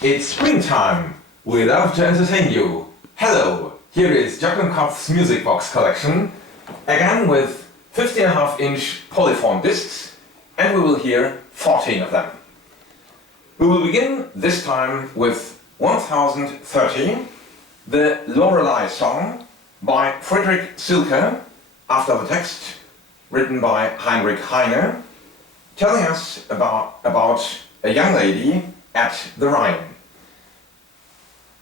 It's springtime. We love to entertain you. Hello, here is Jochen Kopf's music box collection, again with 50.5-inch Polyphon discs, and we will hear 14 of them. We will begin this time with 1030, the Lorelei song by Friedrich Silke, after the text written by Heinrich Heine, telling us about a young lady at the Rhine.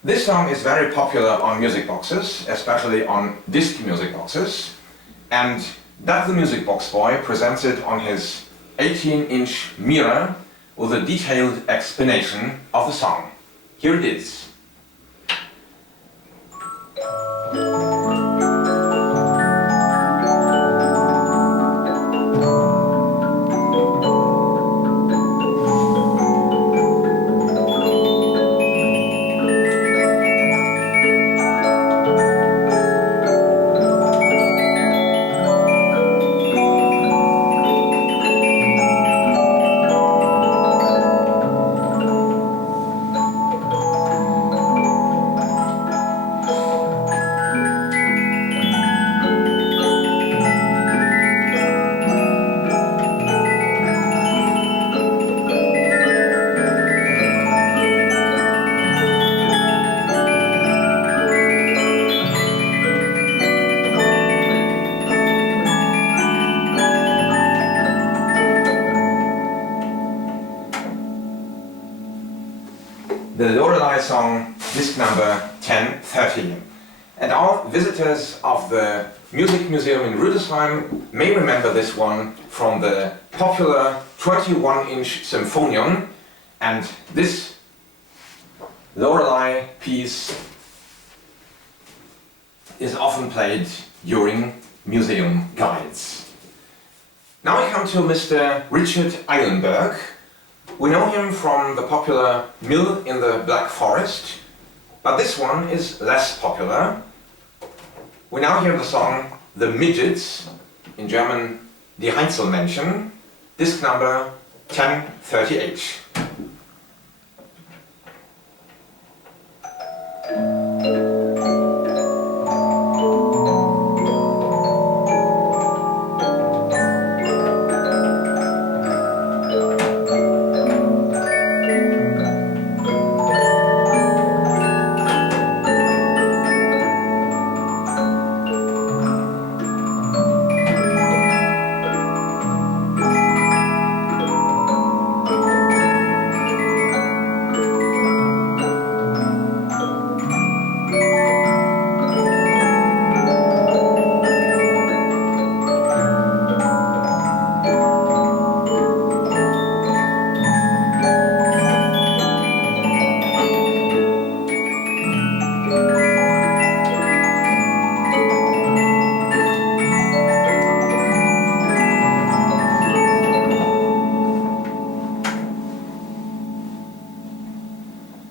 This song is very popular on music boxes, especially on disc music boxes, and Doug the Music Box Boy presents it on his 18-inch mirror with a detailed explanation of the song. Here it is. The Lorelei song, disc number 1030. And all visitors of the Music Museum in Rüdesheim may remember this one from the popular 21-inch Symphonion, and this Lorelei piece is often played during museum guides. Now we come to Mr. Richard Eilenberg. We know him from the popular Mill in the Black Forest, but this one is less popular. We now hear the song The Midgets, in German Die Heinzelmännchen, disc number 1038.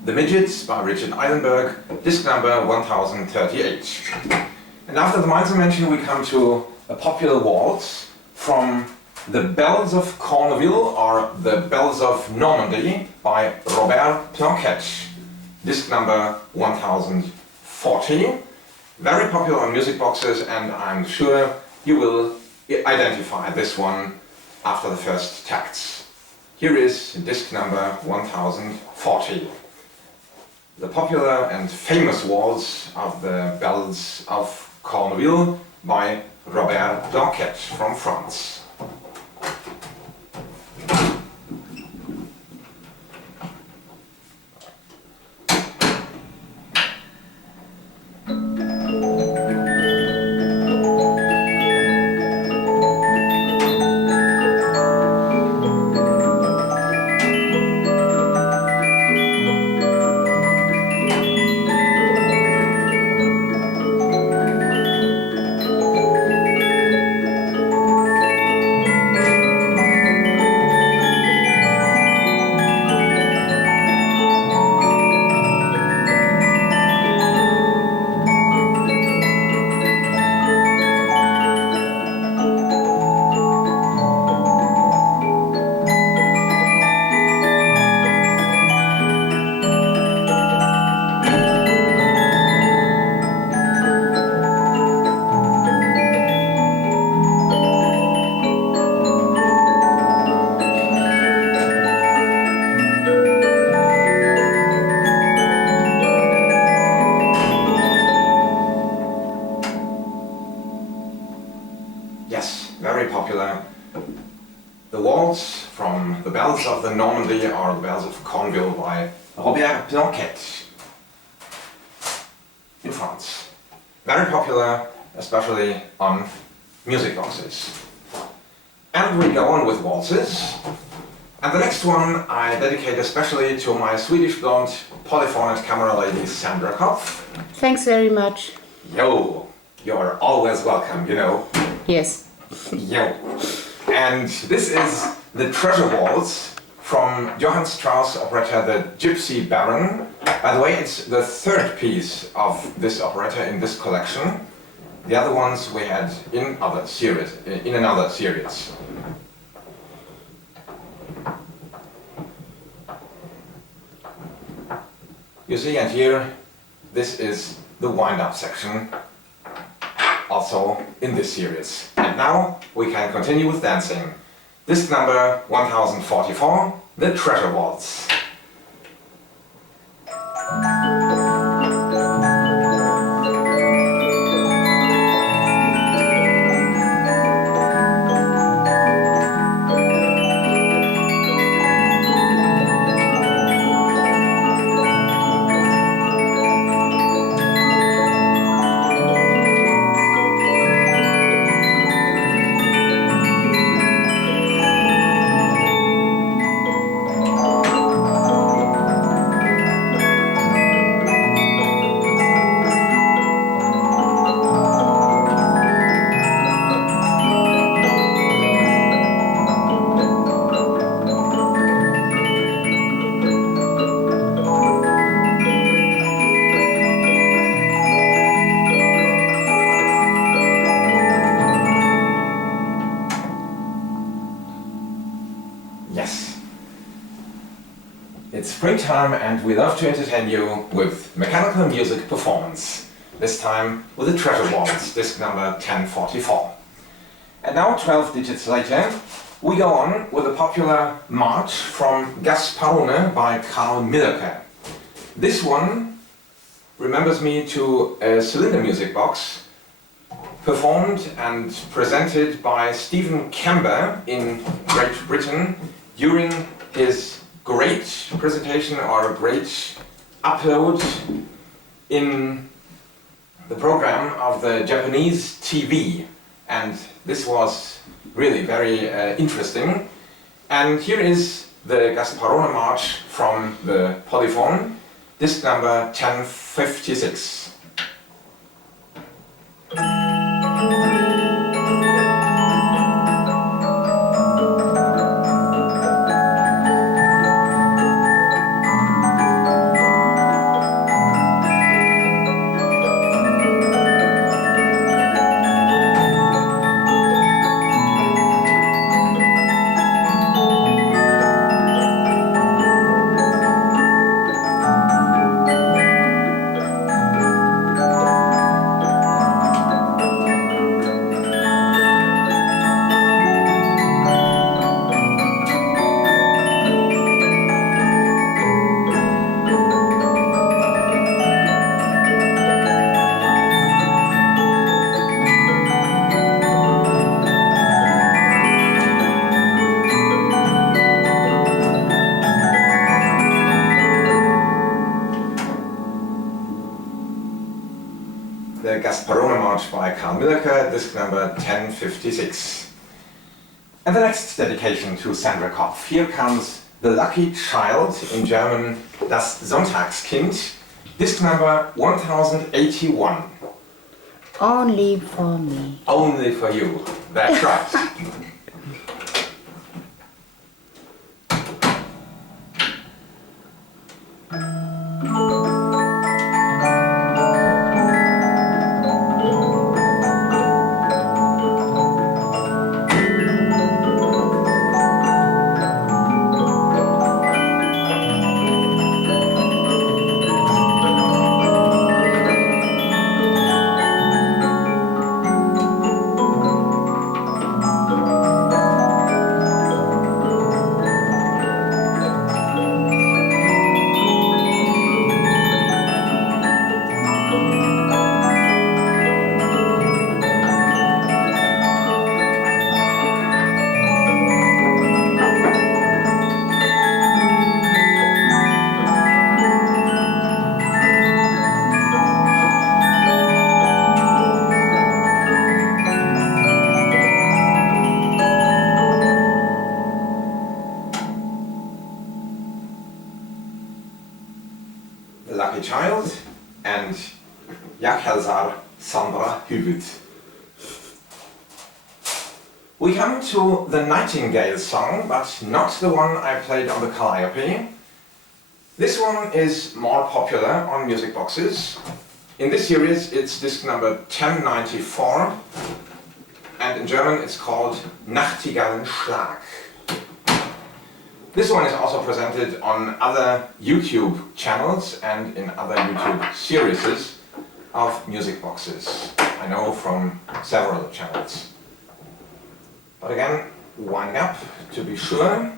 The Midgets by Richard Eilenberg, disc number 1038. And after the Heinzelmännchen we come to a popular waltz from The Bells of Corneville, or The Bells of Normandy by Robert Planquette, disc number 1040. Very popular on music boxes, and I'm sure you will identify this one after the first tacts. Here is disc number 1040. The popular and famous waltz of the Bells of Corneville by Robert Planquette from France. melody are the Bells of Cornwall by Robert Planquet in France. Very popular, especially on music boxes. And we go on with waltzes. And the next one I dedicate especially to my Swedish blonde Polyphon and camera lady Sandra Kopf. Thanks very much. Yo, you're always welcome, you know. Yes. Yo. And this is the Treasure Waltz from Johann Strauss' operetta The Gypsy Baron. By the way, it's the third piece of this operetta in this collection. The other ones we had in another series. You see, and here, this is the wind-up section, also in this series. And now we can continue with dancing. Disc number 1044, the Treasure Waltz. Yes. It's springtime and we love to entertain you with mechanical music performance. This time with the Treasure Waltz, disc number 1044. And now, 12 digits later, we go on with a popular march from Gasparone by Carl Milke. This one remembers me to a cylinder music box performed and presented by Stephen Kember in Great Britain during his great presentation or great upload in the program of the Japanese TV. And this was really very interesting. And here is the Gasparone March from the Polyphon, disc number 1056. The Gasparone March by Carl Milke, disc number 1056. And the next dedication to Sandra Kopf. Here comes The Lucky Child, in German Das Sonntagskind, disc number 1081. Only for me. Only for you. That's right. The Lucky Child, and Jak hälsar Sandra huvud. We come to the Nightingale song, but not the one I played on the Calliope. This one is more popular on music boxes. In this series it's disc number 1094, and in German it's called Nachtigallenschlag. This one is also presented on other YouTube channels and in other YouTube series of music boxes. I know from several channels. But again, wind up to be sure.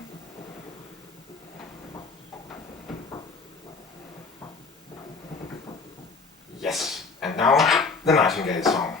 Yes, and now the Nightingale song.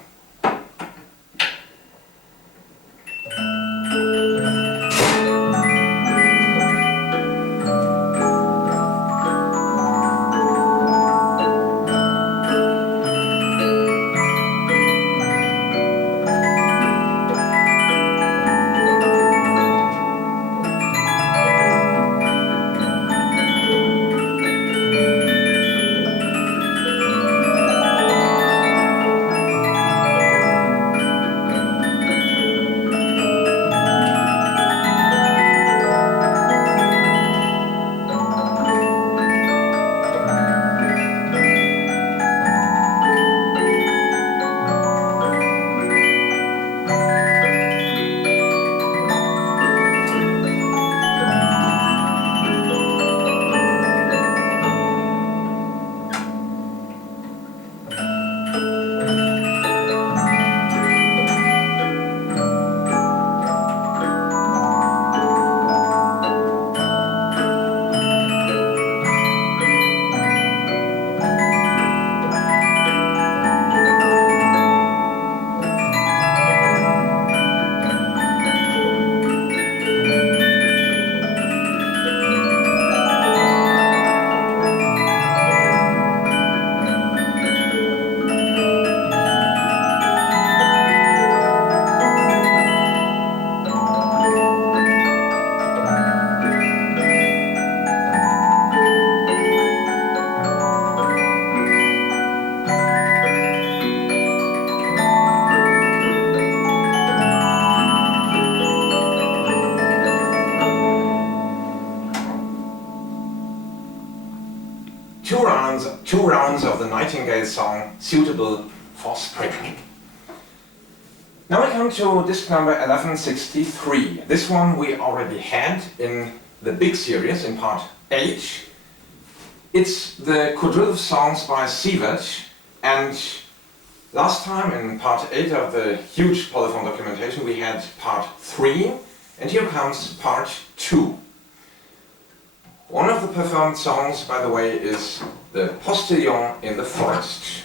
Two rounds of the Nightingale song suitable for spring. Now we come to disc number 1163. This one we already had in the big series in part H. It's the quadrille of songs by Sievert, and last time in part 8 of the huge Polyphon documentation we had part 3, and here comes part 2. One of the performed songs, by the way, is the Postillon in the Forest.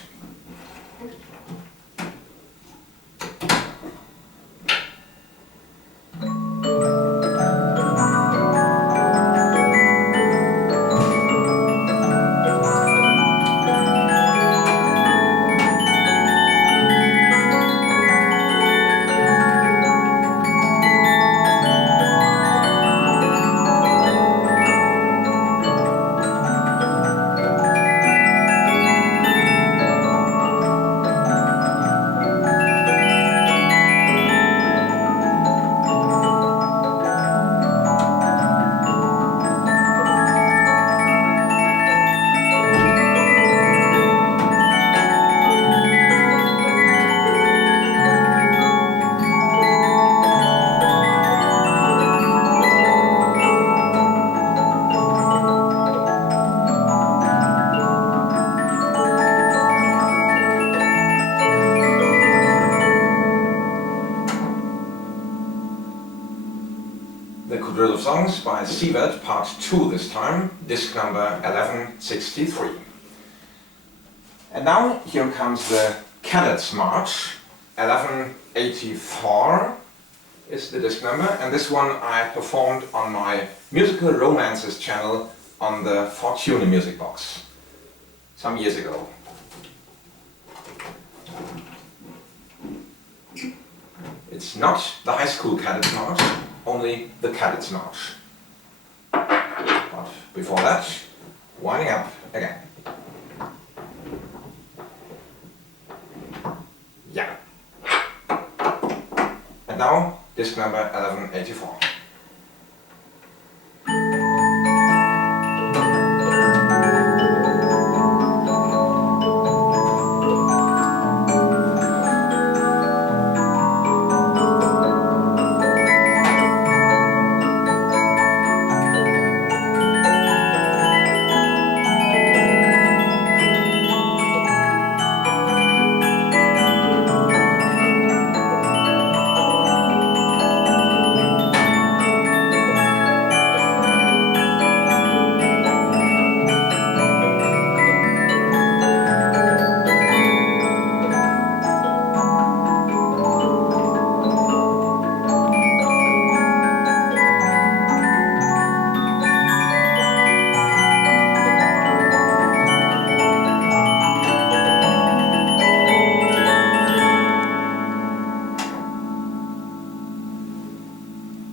Songs by Sievert, part 2 this time, disc number 1163. And now here comes the Cadets March, 1184 is the disc number, and this one I performed on my Musical Romances channel on the Fortuna music box some years ago. It's not the High School Cadets March, only the Cadets March. But before that, winding up again. Yeah. And now, disc number 1184.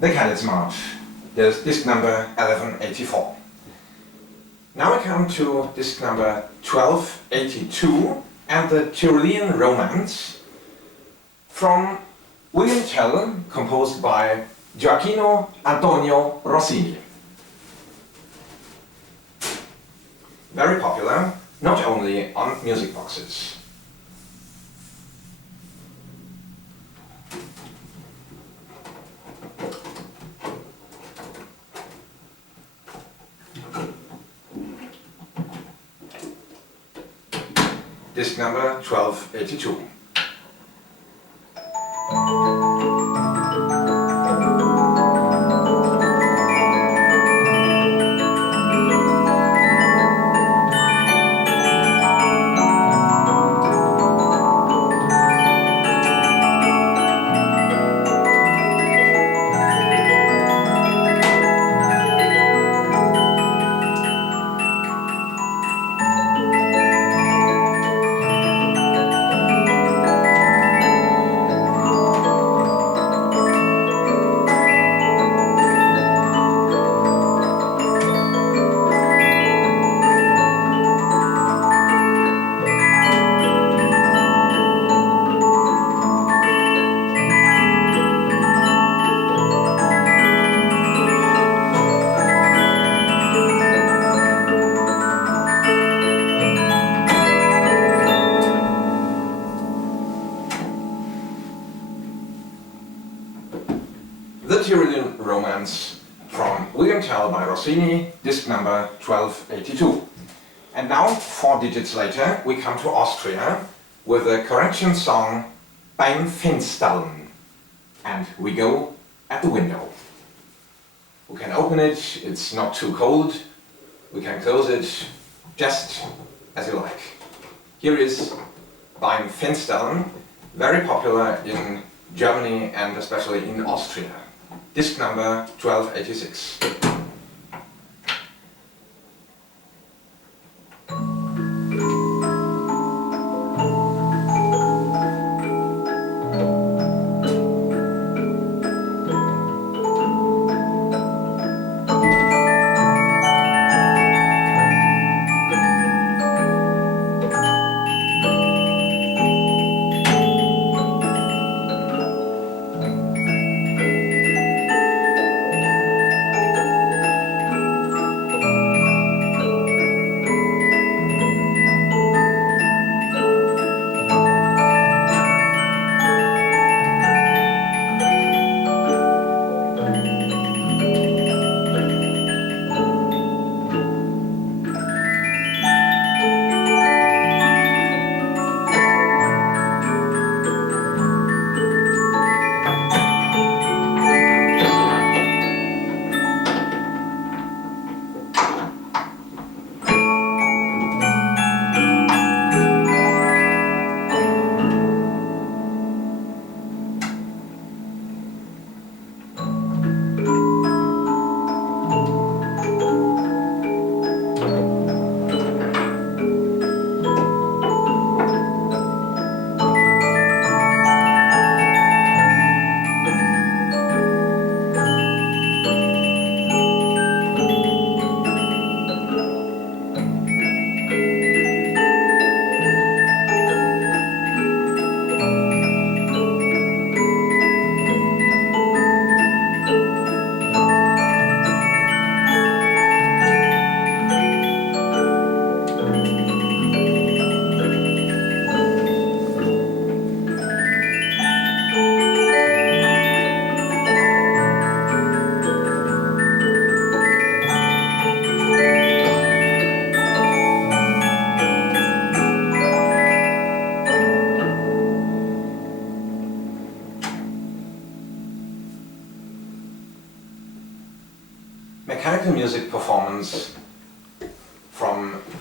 The Candid's March. There's disc number 1184. Now we come to disc number 1282 and the Tyrolean Romance from William Tell, composed by Gioacchino Antonio Rossini. Very popular, not only on music boxes. Disc number 1282. The Tyrolean Romance from William Tell by Rossini, disc number 1282. And now, 4 digits later, we come to Austria with the correction song Beim Fenstern. And we go at the window. We can open it, it's not too cold. We can close it just as you like. Here is Beim Fenstern, very popular in Germany and especially in Austria. Disc number 1286.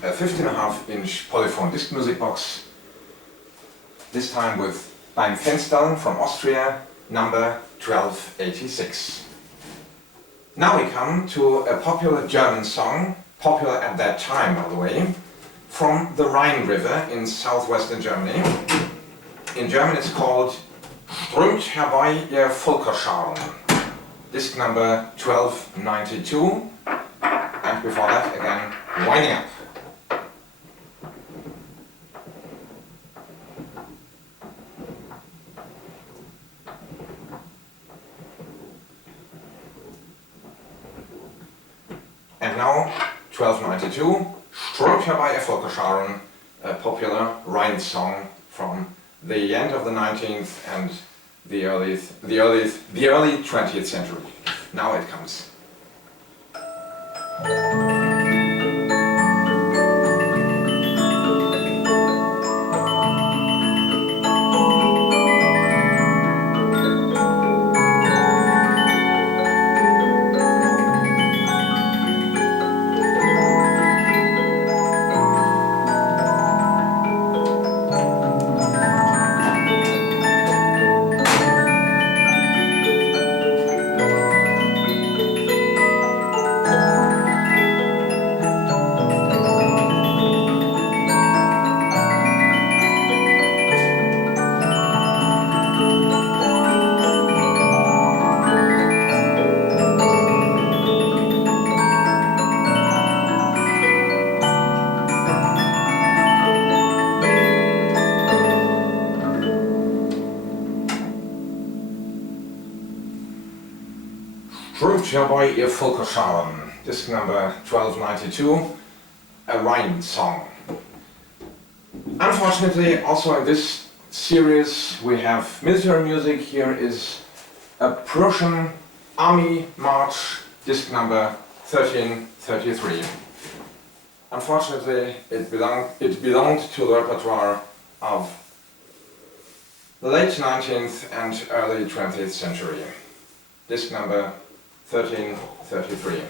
a 15.5-inch Polyphon disc music box, this time with Beim Fenstern from Austria, number 1286. Now we come to a popular German song, popular at that time by the way, from the Rhine River in southwestern Germany. In German it's called Strömt herbei ihr Völkerscharen, disc number 1292, and before that again, Winding Up. And now, 1292, Strömt herbei ihr Völkerscharen, a popular Rhine song from the end of the 19th and the early 20th century. Now it comes. Strömt herbei ihr Völkerscharen, disc number 1292, a Rhine song. Unfortunately, also in this series we have military music. Here is a Prussian Army March, disc number 1333. Unfortunately, it belonged to the repertoire of the late 19th and early 20th century. Disc number 1333.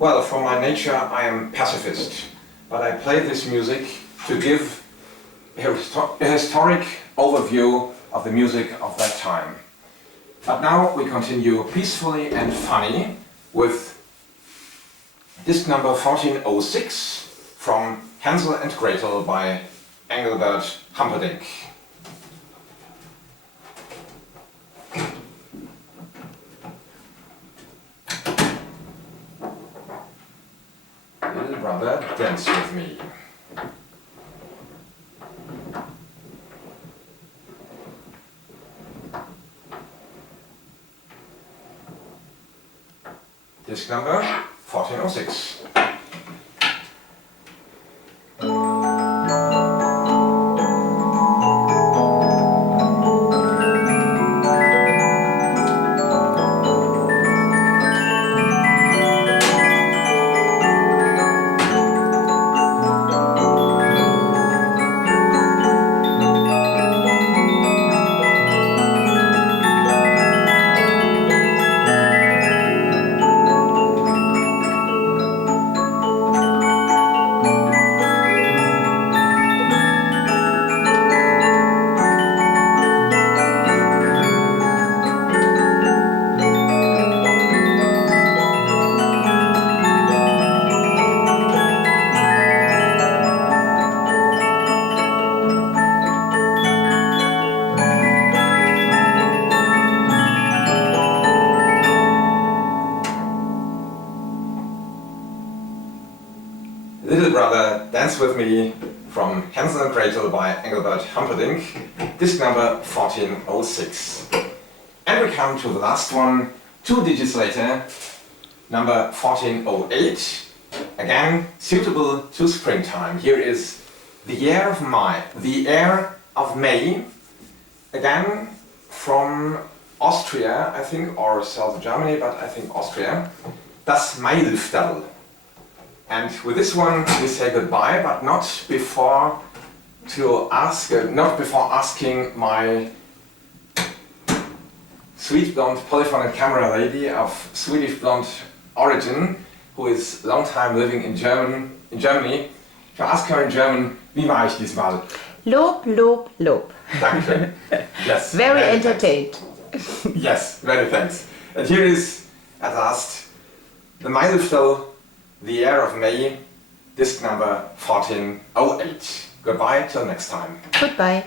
Well, from my nature I am pacifist, but I play this music to give a historic overview of the music of that time. But now we continue peacefully and funny with disc number 1406 from Hansel and Gretel by Engelbert Humperdinck. Little brother, dance with me. Disc number 1406. Dance With Me from Hansel and Gretel by Engelbert Humperdinck, disc number 1406. And we come to the last one, 2 digits later, number 1408, again suitable to springtime. Here is The Air of May, The Air of May, again from Austria, I think, or South Germany, but I think Austria. Das Mailufterl. And with this one we say goodbye, but not before asking my sweet blonde polyphonic camera lady of Swedish blonde origin, who is long time living in Germany, to ask her in German, wie war ich diesmal? Lob, Lob, Lob. Dankeschön. Yes. Very entertained. Yes, many thanks. And here is, at last, the Mailufterl, The Air of May, disc number 1408. Goodbye till next time. Goodbye.